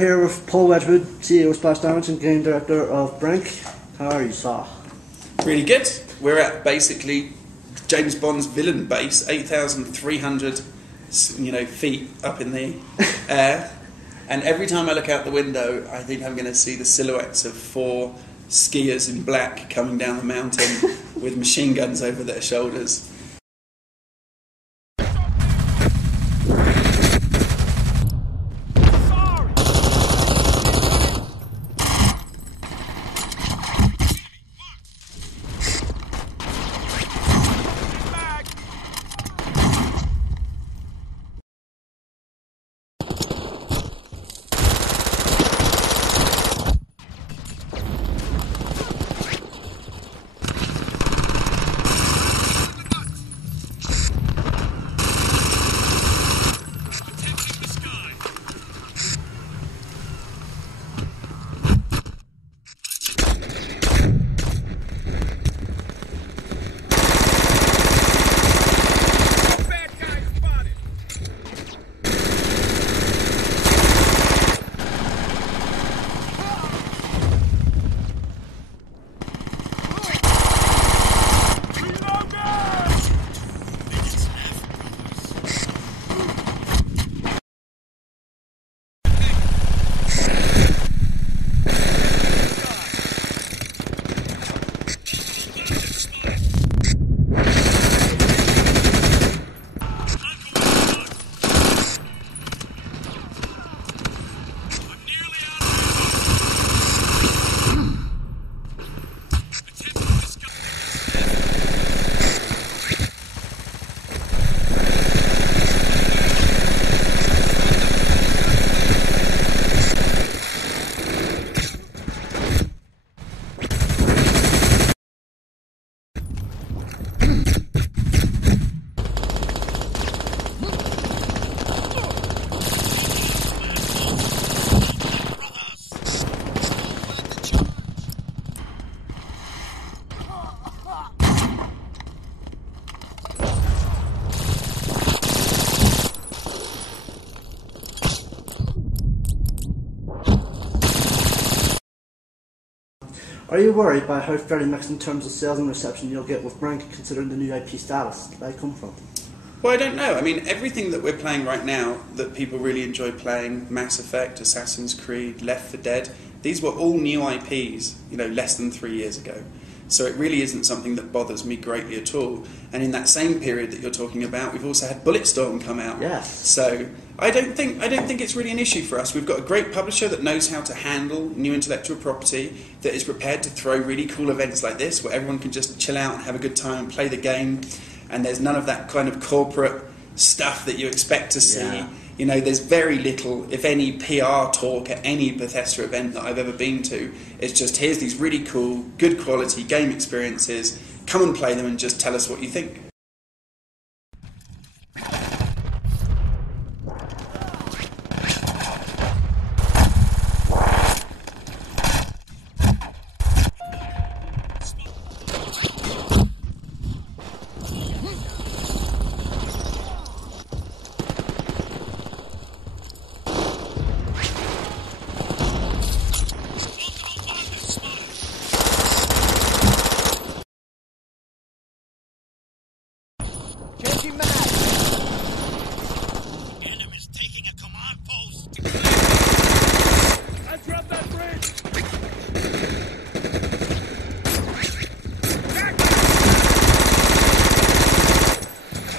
Here with Paul Wedgwood, CEO of Splash Damage and Game Director of Brink. How are you, sir? Really good. We're at basically James Bond's villain base, 8,300 feet up in the air. And every time I look out the window, I think I'm going to see the silhouettes of 4 skiers in black coming down the mountain with machine guns over their shoulders. Are you worried by how fairly mixed in terms of sales and reception you'll get with Brink, considering the new IP status they come from? Well, I don't know. I mean, everything that we're playing right now that people really enjoy playing, Mass Effect, Assassin's Creed, Left 4 Dead, these were all new IPs, less than 3 years ago. So it really isn't something that bothers me greatly at all. And in that same period that you're talking about, we've also had Bulletstorm come out. Yes. So I don't think it's really an issue for us. We've got a great publisher that knows how to handle new intellectual property, that is prepared to throw really cool events like this where everyone can just chill out and have a good time and play the game. And there's none of that kind of corporate stuff that you expect to see. Yeah. There's very little, if any, PR talk at any Bethesda event that I've ever been to. It's just, here's these really cool, good quality game experiences. Come and play them and just tell us what you think. Changing mag! The enemy's taking a command post! I dropped that bridge!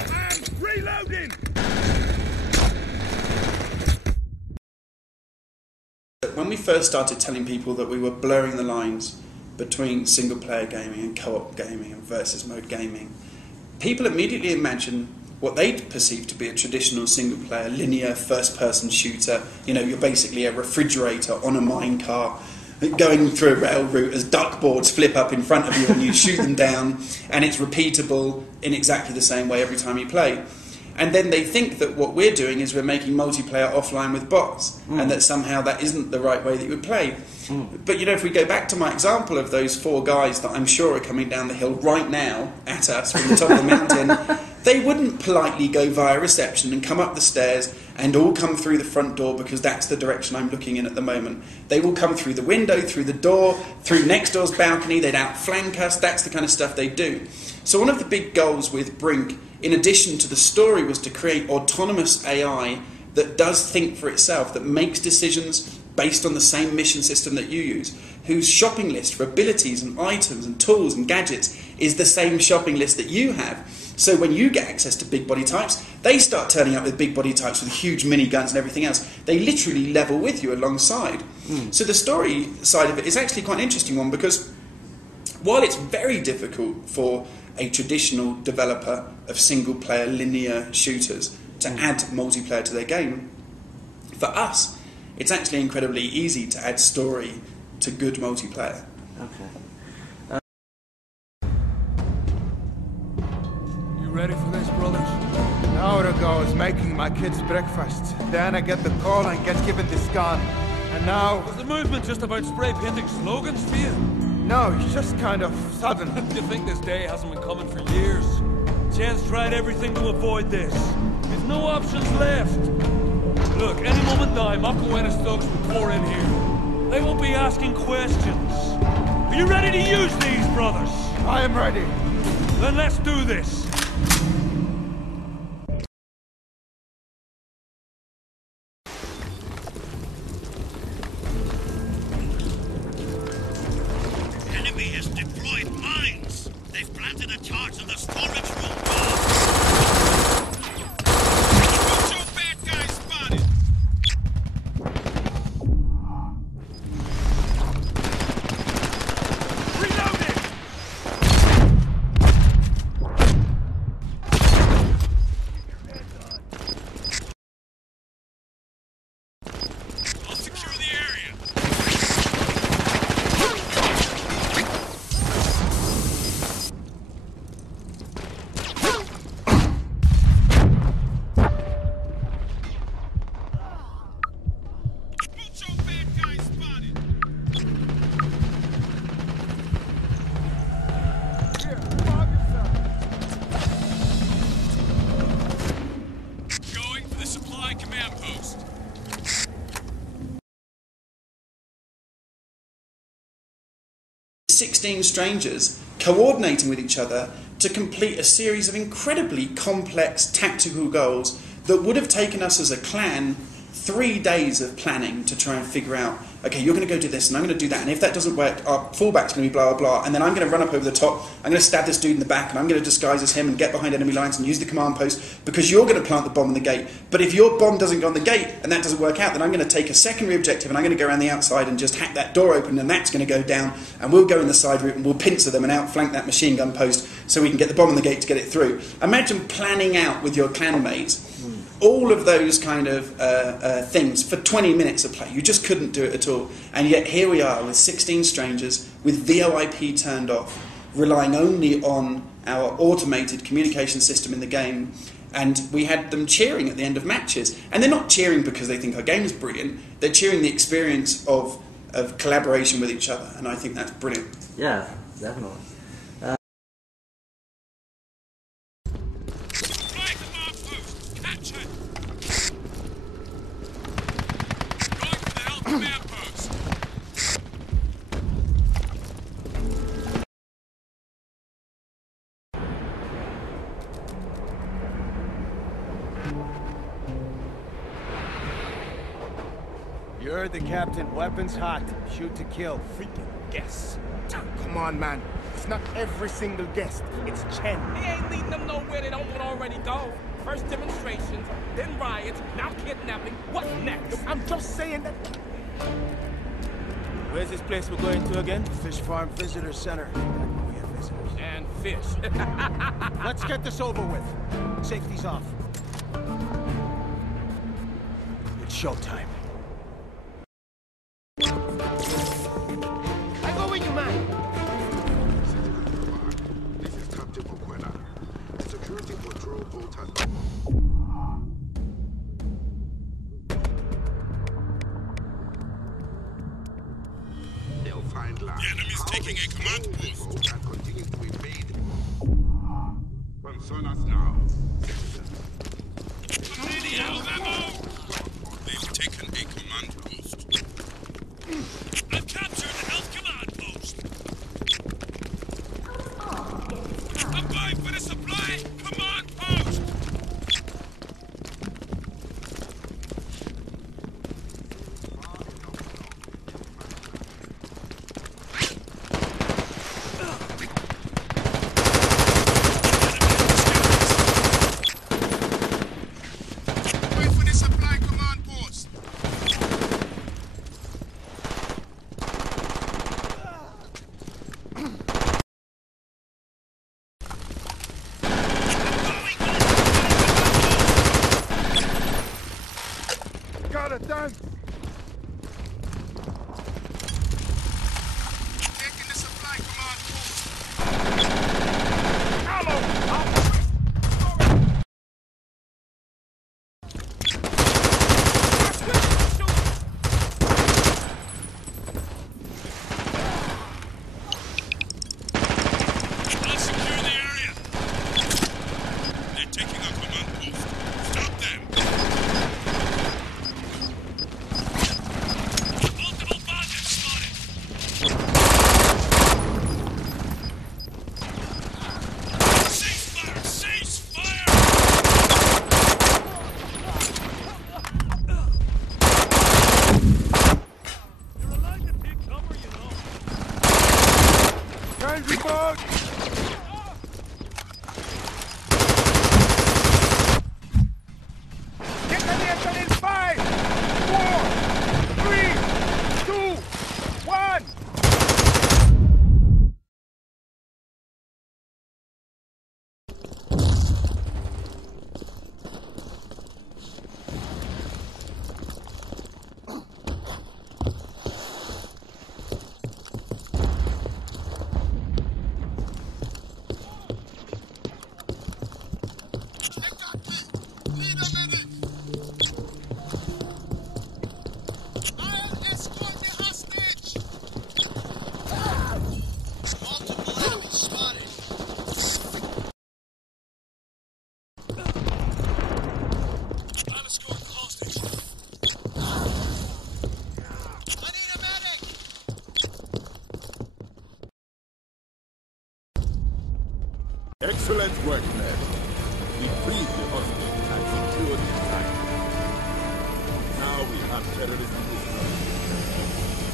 I'm reloading! When we first started telling people that we were blurring the lines between single-player gaming and co-op gaming and versus mode gaming, people immediately imagine what they perceive to be a traditional single-player, linear, first-person shooter. You're basically a refrigerator on a minecart going through a rail route as duckboards flip up in front of you and you shoot them down, and it's repeatable in exactly the same way every time you play. And then they think that what we're doing is we're making multiplayer offline with bots, and that somehow that isn't the right way that you would play. But if we go back to my example of those 4 guys that I'm sure are coming down the hill right now at us from the top of the mountain, they wouldn't politely go via reception and come up the stairs and all come through the front door because that's the direction I'm looking in at the moment. They will come through the window, through the door, through next door's balcony. They'd outflank us. That's the kind of stuff they do. So one of the big goals with Brink, in addition to the story, was to create autonomous AI that does think for itself, that makes decisions based on the same mission system that you use, whose shopping list for abilities and items and tools and gadgets is the same shopping list that you have. So when you get access to big body types, they start turning up with big body types with huge miniguns and everything else. They literally level with you alongside. So the story side of it is actually quite an interesting one, because while it's very difficult for a traditional developer of single-player linear shooters to add multiplayer to their game, for us, it's actually incredibly easy to add story to good multiplayer. Okay. Ready for this, brothers? An hour ago, I was making my kids breakfast. Then I get the call and get given this gun. And now... Was the movement just about spray painting slogans for you? No, it's just kind of sudden. You think this day hasn't been coming for years? Chen's tried everything to avoid this. There's no options left. Look, any moment now, Makuena's thugs will pour in here. They won't be asking questions. Are you ready to use these, brothers? I am ready. Then let's do this. Enemy has deployed mines. They've planted a charge in the storage room. Mucho bad guys spotted. Reloaded. I'll secure the area. Mucho bad guys spotted. Going for the supply command post. 16 strangers coordinating with each other to complete a series of incredibly complex tactical goals that would have taken us as a clan 3 days of planning to try and figure out, okay, you're going to go do this and I'm going to do that, and if that doesn't work, our fallback's going to be blah, blah, blah, and then I'm going to run up over the top, I'm going to stab this dude in the back, and I'm going to disguise as him and get behind enemy lines and use the command post because you're going to plant the bomb in the gate. But if your bomb doesn't go on the gate and that doesn't work out, then I'm going to take a secondary objective and I'm going to go around the outside and just hack that door open, and that's going to go down, and we'll go in the side route and we'll pincer them and outflank that machine gun post so we can get the bomb on the gate to get it through. Imagine planning out with your clan mates all of those kind of things for 20 minutes of play. You just couldn't do it at all. And yet here we are with 16 strangers with VoIP turned off, relying only on our automated communication system in the game, and we had them cheering at the end of matches. And they're not cheering because they think our game is brilliant, they're cheering the experience of collaboration with each other, and I think that's brilliant. Yeah, definitely. Supply command post. Catch it. Going for the health command post. You heard the captain. Weapons hot. Shoot to kill. Freaking guess. Come on, man. It's not every single guest. It's Chen. He ain't leading them nowhere they don't want to already go. First demonstrations, then riots, now kidnapping. What's next? I'm just saying that. Where's this place we're going to again? Fish Farm Visitor Center. We have visitors. And fish. Let's get this over with. Safety's off. It's showtime. I go with you, man. This is Captain Makuena. Security patrol boat has... They'll find land. The enemy's taking a command post. And continue to invade. Concern us now. They've taken a command post. I've captured the health command post. I'm going for the supply command post. Wait for the supply command post. Got it done! Taking the supply command post. I'll secure the area. They're taking our command post. Stop them. Multiple bandits spotted. Ceasefire! Ceasefire! You're allowed to take cover, you know. Change boat! Detonation in 5, 4, 3, 2, 1! Lead a medic! I'll escort the hostage! Multiple enemies spotted. I'll escort the hostage. I need a medic! Excellent work, men. We freed the hostage and secured the time. Now we have terrorists in this country.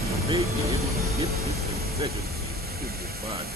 We may be able to get this insurgency in the bud.